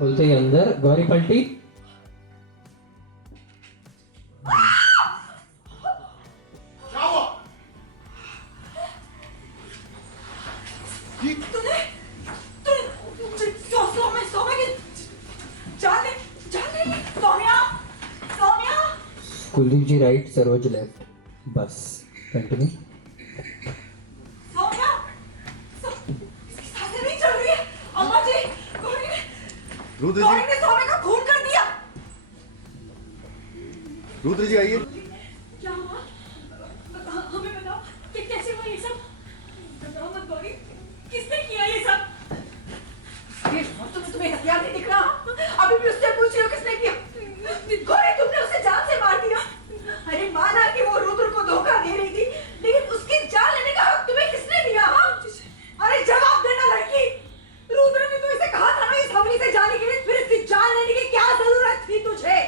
बोलते ही अंदर गौरी पलटी। कुलदीप जी राइट, सरोज लेफ्ट। बस कंटिन्यू। रुद्र जी ने सौम्या का खून कर दिया। रुद्र जी आइए। क्या हुआ? हमें बताओ कि कैसे हुआ ये सब। बताओ मत गौरी, किसने किया ये सब? ये तुम्हें हथियार नहीं दिख रहा? अभी भी उससे पूछ रही हो किसने किया? गौरी, तुमने उसे जान से मार दिया। अरे माना कि वो रुद्र को धोखा दे रही थी, लेकिन उसकी जान लेने का हक तुम्हें किसने दिया? अरे जवाब देना लड़की। रुद्र ने तो इसे कहा था ना इस हमले से जाने के लिए, फिर इसकी जान लेने की क्या जरूरत थी तुझे?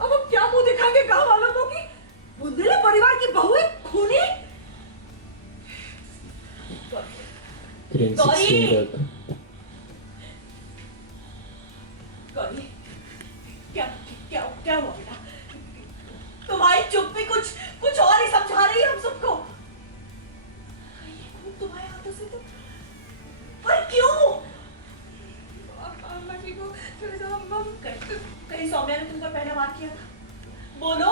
अब हम क्या मुंह दिखाएंगे गांव वालों को कि बुंदेला परिवार की बहू है खूनी? गौरी, क्या क्या क्या हुआ बेटा? तुम्हारी चुप भी कुछ और ही समझा रही है हम सबको। तुम्हारे हाथों से तो, पर क्यों? कहीं सौम्या ने तुमको पहले वार किया था? बोलो,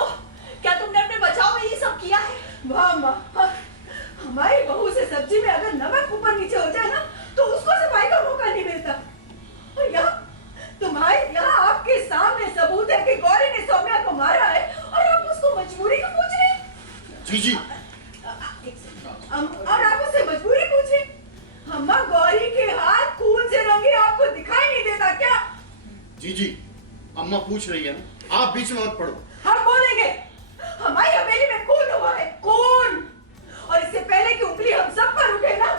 क्या तुमने अपने बचाव में ये सब किया है? वाह माँ, हमारी बहू से सब्जी में अगर नमक ऊपर नीचे हो जाए ना, तो उसको सफाई का मौका नहीं मिलता। और यहाँ आपके सामने सबूत है कि गौरी ने सौम्या को मारा है, और आप उसको मजबूरी को पूछ रहे हैं? जी और आप उससे मजबूरी पूछे? अम्मा, गौरी के हाथ खून से रंगे आपको दिखाई नहीं देता क्या? जी अम्मा पूछ रही है ना, आप बीच में मत पड़ो। हम बोलेंगे, हमारी हवेली में खून हुआ है, खून। और इससे पहले कि उंगली हम सब पर उठे ना,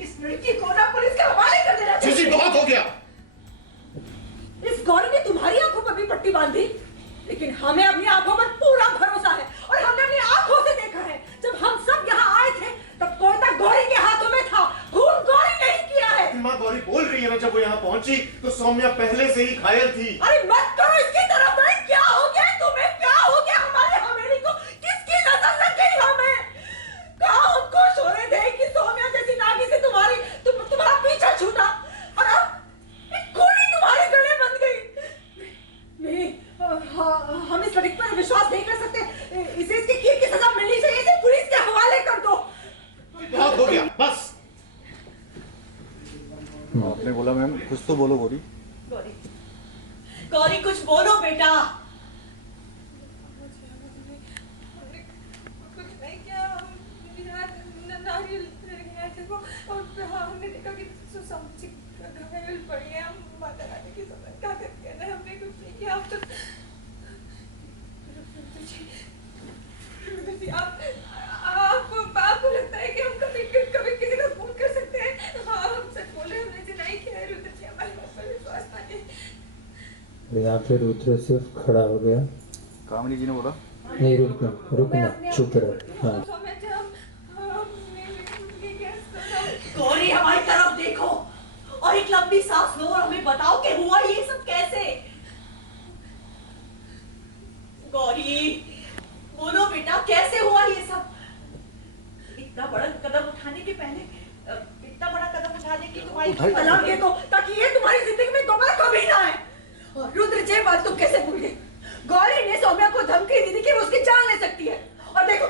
इस लड़की को ना पुलिस के हवाले कर देना चाहिए। जी बहुत हो गया। इस गौरी ने तुम्हारी आंखों पर भी पट्टी बांधी, लेकिन हमें अपनी आंखों पर पूरा भरोसा है, और हमने अपनी आंखों से देखा है। जब हम सब यहाँ आए थे, तब कोयता गौरी के हाथों में था, खून गौरी नहीं किया है। माँ, गौरी बोल रही है ना, जब वो यहाँ पहुंची तो सौम्या पहले से ही घायल थी। अरे मत करो इसकी तरफ। क्या हो गया तुम्हें? क्या हो गया हमारे हवेली को? किसकी नजर लग गई हमें? कहाँ हम खुश हो रहे थे कि सौम्या जैसी नागी से तुम्हारा पीछा छूटा, और अब एक गोली तुम्हारे गले बंध गई। नहीं, हम इस लड़की पर विश्वास नहीं कर सकते। इसे इसके किए की सजा मिलनी चाहिए। इसे पुलिस के हवाले कर दो। बहुत हो गया, बस। आपने बोला मैम, कुछ तो बोलो गौरी। गौरी कुछ बोलो बेटा। कुछ नहीं किया, हमने देखा कि घायल पड़ी है, हम माता रानी की समझ क्या करते हैं, हमने कुछ नहीं किया। आप तो आपको लगता है कि हम कभी किसी का खून कर सकते हैं? हाँ, हम सच बोले, हमने ऐसे नहीं किया है। रुद्र जी, हमारी बात पर विश्वास मानिए। यहाँ पे रुद्र सिर्फ खड़ा हो गया। कामिनी जी ने बोला नहीं, रुकना, चुप रहो। हाँ, गौरी, हमारी तरफ देखो और एक लंबी सांस लो, और हमें बताओ कि हुआ ये सब कैसे? गौरी बोलो बेटा, कैसे हुआ ये सब? इतना बड़ा कदम उठाने के पहले, इतना बड़ा कदम उठाने की तुम्हारी सलाह दे दो, ताकि ये तुम्हारी जिंदगी में दोबारा कभी ना आए। और रुद्र जी, बात तुम कैसे भूल गए? गौरी ने सौम्या को धमकी दी थी कि वो उसकी जान ले सकती है, और देखो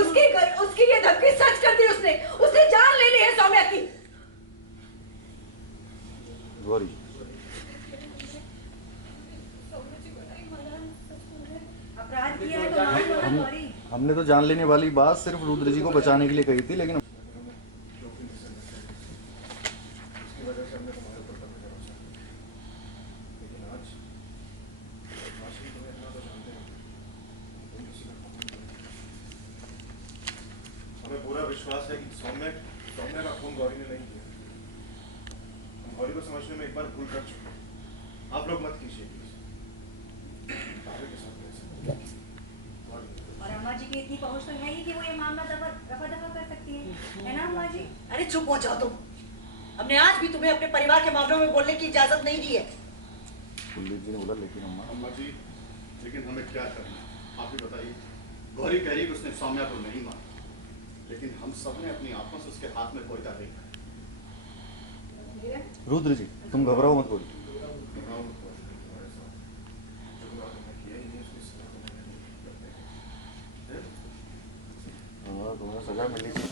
उसकी ये धमकी सच कर दी। उसने जान ले ली है सौम्या की। गौरी, अपराध किया है तो मान लो ना गौरी। हमने तो जान लेने वाली बात सिर्फ रुद्र जी को बचाने के लिए कही थी, लेकिन हमें पूरा विश्वास है कि सौम्या का खून गौरी ने नहीं किया। हम गौरी को समझने में एक बार भूल कर चुके हैं। आप लोग मत कीजिए। और अम्मा जी की इतनी पहुंच तो है ही कि वो ये मामला रफा दफा कर सकती है ना अम्मा जी? अरे चुप हो जाओ तुम। हमने आज भी तुम्हें अपने परिवार के मामलों में बोलने की इजाजत नहीं दी है। कुलदीप जी ने बोला लेकिन अम्मा अम्मा जी, लेकिन हमें क्या करना, आप ही बताइए। गौरी कह रही कि उसने सौम्या को नहीं मारा, लेकिन हम सब ने अपनी आंखों से उसके हाथ में कोयता देखा। रुद्र जी तुम घबराओ मत बोलो। हाँ तुम्हें सजा मिलनी चाहिए।